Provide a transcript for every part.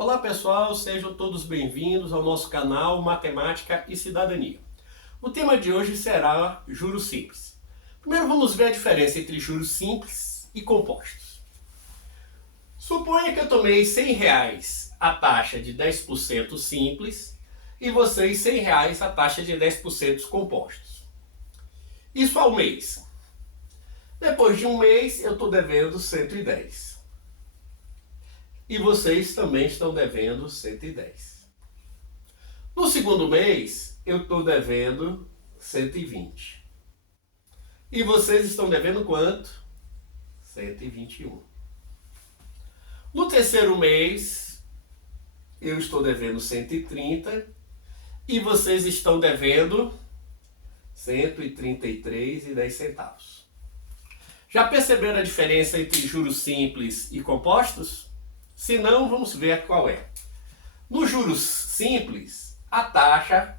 Olá pessoal, sejam todos bem-vindos ao nosso canal Matemática e Cidadania. O tema de hoje será juros simples. Primeiro vamos ver a diferença entre juros simples e compostos. Suponha que eu tomei R$100 a taxa de 10% simples e vocês R$100 a taxa de 10% compostos. Isso ao mês. Depois de um mês eu estou devendo 110. E vocês também estão devendo 110. No segundo mês, eu estou devendo 120. E vocês estão devendo quanto? 121. No terceiro mês, eu estou devendo 130 e vocês estão devendo 133,10. Já perceberam a diferença entre juros simples e compostos? Se não, vamos ver qual é. Nos juros simples, a taxa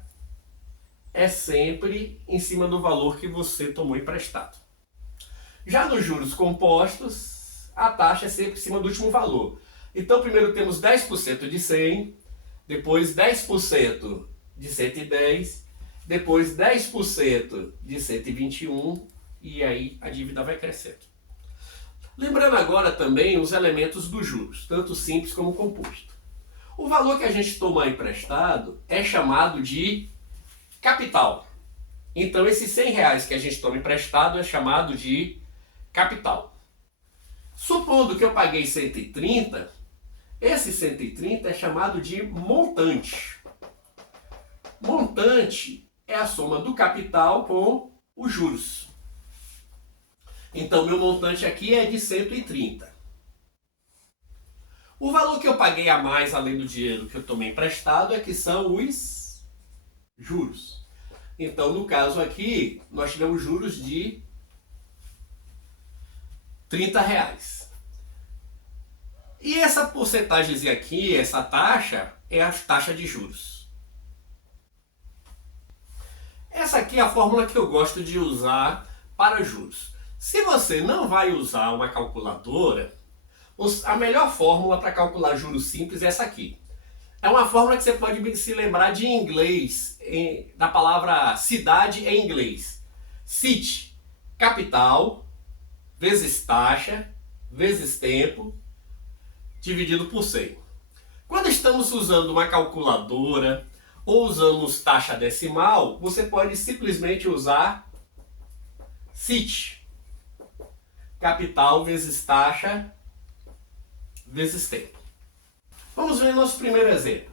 é sempre em cima do valor que você tomou emprestado. Já nos juros compostos, a taxa é sempre em cima do último valor. Então, primeiro temos 10% de 100, depois 10% de 110, depois 10% de 121 e aí a dívida vai crescendo. Lembrando agora também os elementos dos juros, tanto simples como composto. O valor que a gente toma emprestado é chamado de capital. Então esses R$100 que a gente toma emprestado é chamado de capital. Supondo que eu paguei 130, esse 130 é chamado de montante. Montante é a soma do capital com os juros. Então, meu montante aqui é de 130. O valor que eu paguei a mais, além do dinheiro que eu tomei emprestado, é que são os juros. Então, no caso aqui, nós tivemos juros de R$30. E essa porcentagem aqui, essa taxa, é a taxa de juros. Essa aqui é a fórmula que eu gosto de usar para juros. Se você não vai usar uma calculadora, a melhor fórmula para calcular juros simples é essa aqui. É uma fórmula que você pode se lembrar de inglês, da palavra cidade em inglês. City, capital, vezes taxa, vezes tempo, dividido por 100. Quando estamos usando uma calculadora ou usamos taxa decimal, você pode simplesmente usar City. Capital vezes taxa vezes tempo. Vamos ver nosso primeiro exemplo.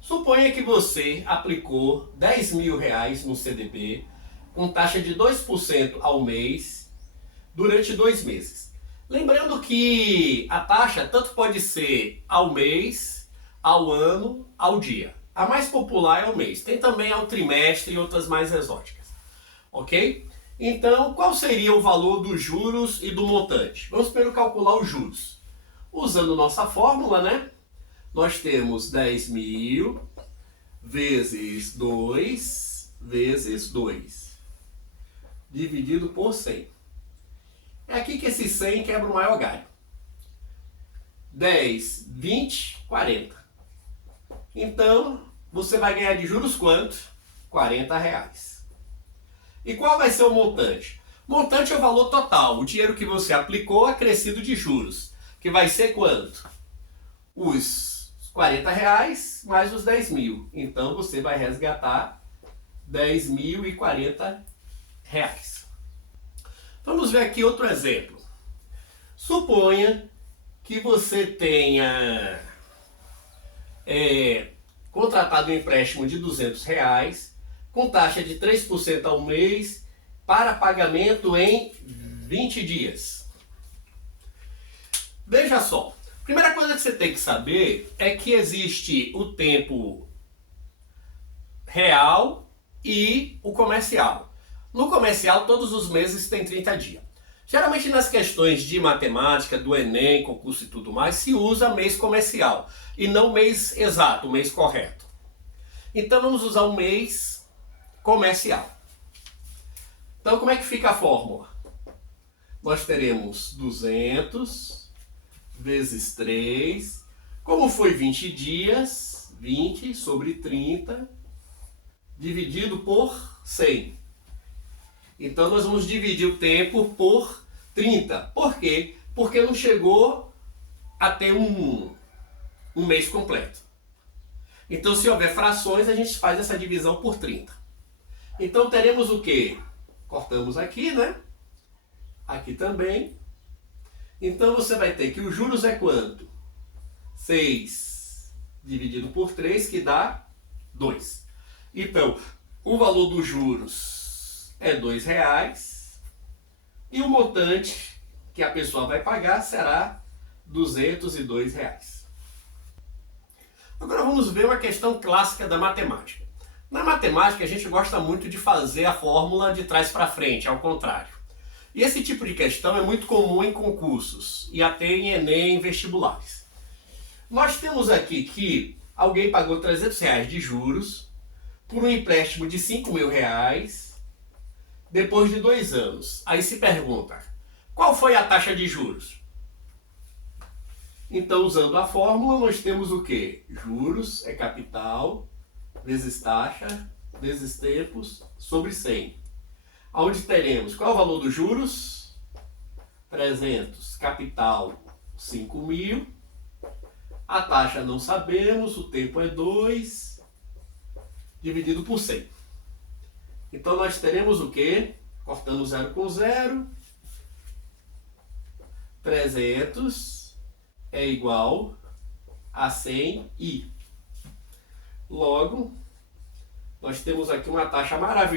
Suponha que você aplicou R$10.000 no CDB com taxa de 2% ao mês durante 2 meses. Lembrando que a taxa tanto pode ser ao mês, ao ano, ao dia. A mais popular é ao mês. Tem também ao trimestre e outras mais exóticas. Ok? Então, qual seria o valor dos juros e do montante? Vamos primeiro calcular os juros. Usando nossa fórmula, né? Nós temos 10.000 vezes 2 vezes 2, dividido por 100. É aqui que esse 100 quebra o maior galho. 10, 20, 40. Então, você vai ganhar de juros quanto? R$40. E qual vai ser o montante? Montante é o valor total, o dinheiro que você aplicou acrescido de juros, que vai ser quanto? Os R$40 mais os 10.000. Então você vai resgatar R$10.040. Vamos ver aqui outro exemplo. Suponha que você tenha contratado um empréstimo de R$200 com taxa de 3% ao mês para pagamento em 20 dias. Veja só, primeira coisa que você tem que saber é que existe o tempo real e o comercial. No comercial, todos os meses tem 30 dias. Geralmente nas questões de matemática, do Enem, concurso e tudo mais, se usa mês comercial e não mês exato, mês correto. Então vamos usar o mês comercial. Então como é que fica a fórmula? Nós teremos 200 vezes 3 Como foi 20 dias, 20 sobre 30, dividido por 100. Então nós vamos dividir o tempo por 30. Por quê? Porque não chegou a ter um mês completo. Então se houver frações, a gente faz essa divisão por 30. Então teremos o quê? Cortamos aqui, né? Aqui também. Então você vai ter que os juros é quanto? 6 dividido por 3, que dá 2. Então, o valor dos juros é R$2 e o montante que a pessoa vai pagar será R$202. Agora vamos ver uma questão clássica da matemática. Na matemática a gente gosta muito de fazer a fórmula de trás para frente, ao contrário. E esse tipo de questão é muito comum em concursos e até em Enem, em vestibulares. Nós temos aqui que alguém pagou R$300 de juros por um empréstimo de R$5.000 depois de 2 anos. Aí se pergunta, qual foi a taxa de juros? Então, usando a fórmula, nós temos o quê? Juros é capital, vezes taxa, vezes tempos, sobre 100. Onde teremos, qual é o valor dos juros? 300, capital 5.000, a taxa não sabemos, o tempo é 2, dividido por 100. Então nós teremos o quê? Cortando 0 com 0, 300 é igual a 100i. Logo, nós temos aqui uma taxa maravilhosa.